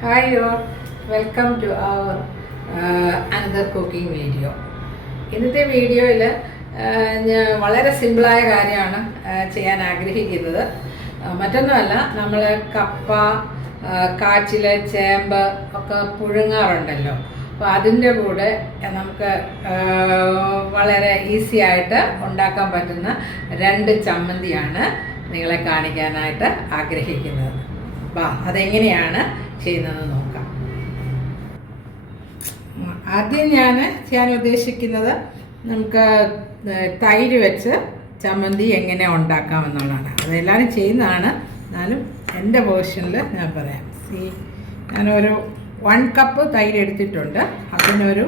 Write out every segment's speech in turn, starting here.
Hi all, welcome to our another cooking video. ഇന്നത്തെ വീഡിയോയിൽ ഞാൻ വളരെ സിമ്പിളായ കാര്യമാണ് ചെയ്യാൻ ആഗ്രഹിക്കുന്നത്. മറ്റൊന്നുമല്ല, നമ്മൾ കപ്പ, കാച്ചിൽ, ചേമ്പ് ഒക്കെ പുഴുങ്ങാറുണ്ടല്ലോ. അപ്പോൾ അതിൻ്റെ കൂടെ നമുക്ക് വളരെ ഈസി ആയിട്ട് ഉണ്ടാക്കാൻ പറ്റുന്ന രണ്ട് ചമ്മന്തിയാണ് നിങ്ങളെ കാണിക്കാനായിട്ട് ആഗ്രഹിക്കുന്നത്. അതെങ്ങനെയാണ് ചെയ്യുന്നതെന്ന് നോക്കാം. ആദ്യം ഞാൻ ചെയ്യാൻ ഉദ്ദേശിക്കുന്നത് നമുക്ക് തൈര് വെച്ച് ചമ്മന്തി എങ്ങനെ ഉണ്ടാക്കാമെന്നുള്ളതാണ്. അതെല്ലാവരും ചെയ്യുന്നതാണ്, എന്നാലും എൻ്റെ വേർഷനിൽ ഞാൻ പറയാം. ഞാനൊരു 1 കപ്പ് തൈര് എടുത്തിട്ടുണ്ട്. അതിനൊരു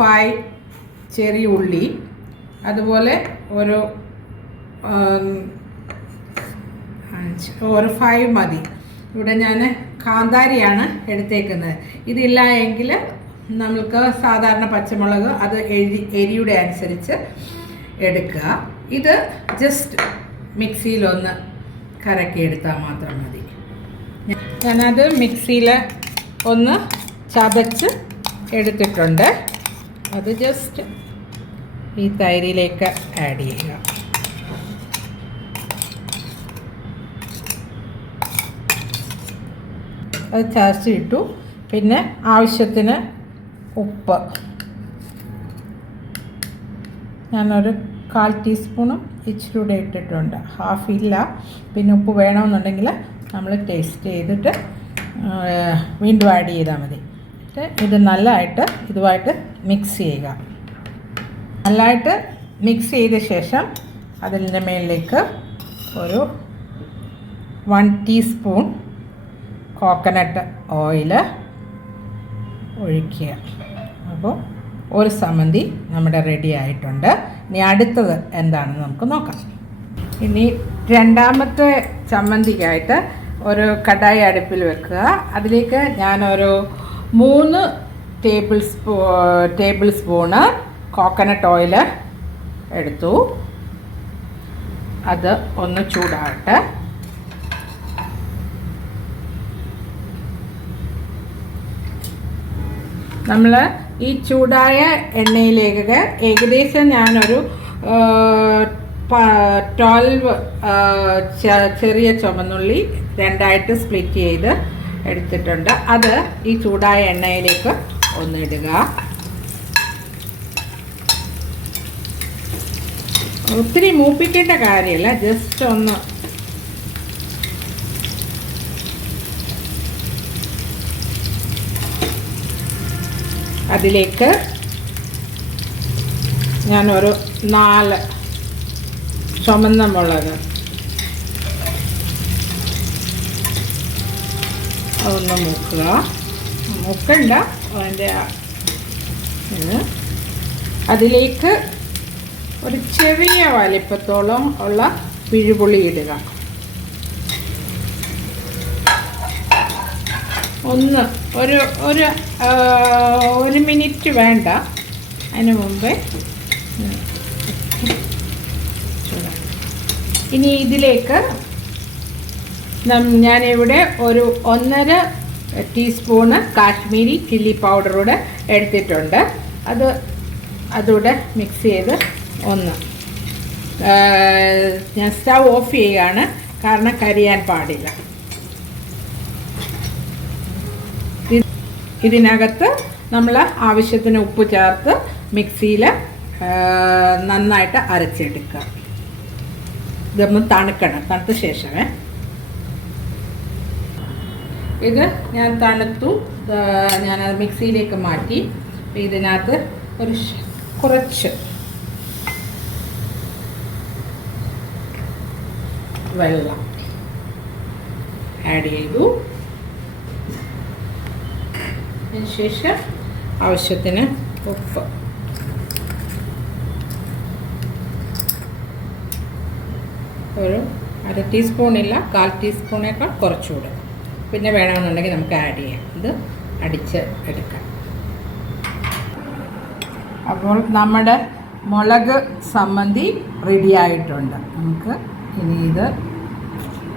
5 ചെറിയ ഉള്ളി, അതുപോലെ ഒരു 5 മതി. ഇവിടെ ഞാൻ കാന്താരിയാണ് എടുത്തേക്കുന്നത്. ഇതില്ല എങ്കിൽ നമുക്ക് സാധാരണ പച്ചമുളക്, അത് എരിയുടെ അനുസരിച്ച് എടുക്കുക. ഇത് ജസ്റ്റ് മിക്സിയിലൊന്ന് കറക്കിയെടുത്താൽ മാത്രം മതി. ഞാനത് മിക്സിയിൽ ഒന്ന് ചതച്ച് എടുത്തിട്ടുണ്ട്. അത് ജസ്റ്റ് ഈ തൈരിലേക്ക് ആഡ് ചെയ്യുക. അത് ചതച്ചിട്ടു. പിന്നെ ആവശ്യത്തിന് ഉപ്പ് ഞാനൊരു 1/4 ടീസ്പൂണും ഇച്ചിരി കൂടെ ഇട്ടിട്ടുണ്ട്. ഹാഫ് ഇല്ല. പിന്നെ ഉപ്പ് വേണമെന്നുണ്ടെങ്കിൽ നമ്മൾ ടേസ്റ്റ് ചെയ്തിട്ട് വീണ്ടും ആഡ് ചെയ്താൽ മതി. ഇത് നല്ലതായിട്ട് ഇതുമായിട്ട് മിക്സ് ചെയ്യുക. നല്ലതായിട്ട് മിക്സ് ചെയ്ത ശേഷം അതിൻ്റെ മേളിലേക്ക് ഒരു 1 ടീസ്പൂൺ കോക്കനട്ട് ഓയിൽ ഒഴിക്കുക. അപ്പോൾ ഒരു ചമ്മന്തി നമ്മുടെ റെഡി ആയിട്ടുണ്ട്. ഇനി അടുത്തത് എന്താണെന്ന് നമുക്ക് നോക്കാം. ഇനി രണ്ടാമത്തെ ചമ്മന്തിക്കായിട്ട് ഒരു കടായി അടുപ്പിൽ വെക്കുക. അതിലേക്ക് ഞാനൊരു 3 ടേബിൾ സ്പൂണ് കോക്കനട്ട് ഓയിൽ എടുത്തു. അത് ഒന്ന് ചൂടാകട്ടെ. നമ്മൾ ഈ ചൂടായ എണ്ണയിലേക്ക് ഏകദേശം ഞാനൊരു 12 ചെറിയ ചുവന്നുള്ളി 2ആയിട്ട് സ്പ്ലിറ്റ് ചെയ്ത് എടുത്തിട്ടുണ്ട്. അത് ഈ ചൂടായ എണ്ണയിലേക്ക് ഒന്നിടുക. ഒത്തിരി മൂപ്പിക്കേണ്ട കാര്യമില്ല, ജസ്റ്റ് ഒന്ന് അതിലേക്ക് ഞാനൊരു 4 ചുമന്ന മുളക് അതൊന്ന് മുക്കണ്ട. അതിൻ്റെ അതിലേക്ക് ഒരു ചെറിയ വലിപ്പത്തോളം ഉള്ള പിഴുപുളി ഇടുക. ഒരു മിനിറ്റ് വേണ്ട, അതിന് മുമ്പേ. ഇനി ഇതിലേക്ക് ഞാനിവിടെ ഒരു 1.5 ടീസ്പൂണ് കാശ്മീരി ചില്ലി പൗഡറൂടെ എടുത്തിട്ടുണ്ട്. അതുകൂടെ മിക്സ് ചെയ്ത് ഞാൻ സ്റ്റൗ ഓഫ് ചെയ്യുകയാണ്, കാരണം കരിയാൻ പാടില്ല. ഇതിനകത്ത് നമ്മൾ ആവശ്യത്തിന് ഉപ്പ് ചേർത്ത് മിക്സിയിൽ നന്നായിട്ട് അരച്ചെടുക്കുക. ഇതൊന്ന് തണുക്കണം. തണുത്ത ശേഷമേ ഇത് ഞാൻ തണുത്തു. ഞാനത് മിക്സിയിലേക്ക് മാറ്റി. ഇതിനകത്ത് കുറച്ച് വെള്ളം ആഡ് ചെയ്തു. അതിനുശേഷം ആവശ്യത്തിന് ഉപ്പ്, ഒരു 1/2 ടീസ്പൂണില്ല, 1/4 ടീസ്പൂണേക്കാൾ കുറച്ചുകൂടെ. പിന്നെ വേണമെന്നുണ്ടെങ്കിൽ നമുക്ക് ആഡ് ചെയ്യാം. ഇത് അടിച്ച് എടുക്കാം. അപ്പോൾ നമ്മുടെ മുളക് ചമ്മന്തി റെഡി ആയിട്ടുണ്ട്. നമുക്ക് ഇനി ഇത്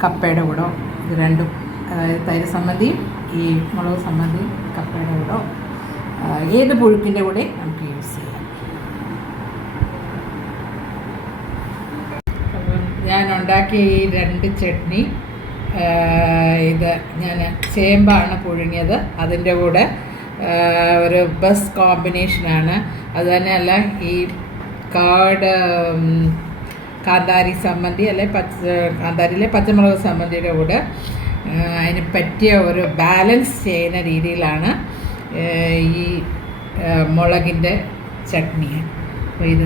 കപ്പയുടെ കൂടെ ഇത് രണ്ടും, തൈര് ചമ്മന്തിയും ഈ മുളക് സമ്മന്തി കപ്പയുടെ കൂടെ ഏത് പുഴുക്കിൻ്റെ കൂടെ നമുക്ക് യൂസ് ചെയ്യാം. അപ്പം ഞാൻ ഉണ്ടാക്കിയ ഈ 2 ചട്നി, ഇത് ഞാൻ ചേമ്പാണ് പുഴുങ്ങിയത്, അതിൻ്റെ കൂടെ ഒരു ബെസ്റ്റ് കോമ്പിനേഷനാണ്. അതുതന്നെയല്ല ഈ കാന്താരി സമ്മന്തി അല്ലെ കാന്താരിയിലെ പച്ചമുളക് സമ്മന്തിയുടെ കൂടെ അതിന് പറ്റിയ ഒരു ബാലൻസ് ചെയ്യുന്ന രീതിയിലാണ് ഈ മുളകിൻ്റെ ചട്നി. അപ്പോൾ ഇത്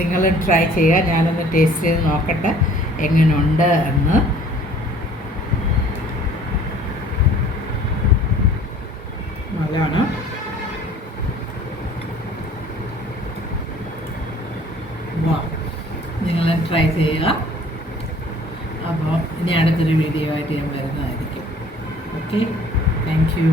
നിങ്ങൾ ട്രൈ ചെയ്യുക. ഞാനൊന്ന് ടേസ്റ്റ് ചെയ്ത് നോക്കട്ടെ എങ്ങനെയുണ്ട് എന്ന്. നല്ലതാണ്. നിങ്ങൾ ട്രൈ ചെയ്യുക. അപ്പോൾ ഇനി അടുത്തൊരു വീഡിയോ ആയിട്ട് ഞാൻ വരുന്നതായിരിക്കും. Okay, thank you.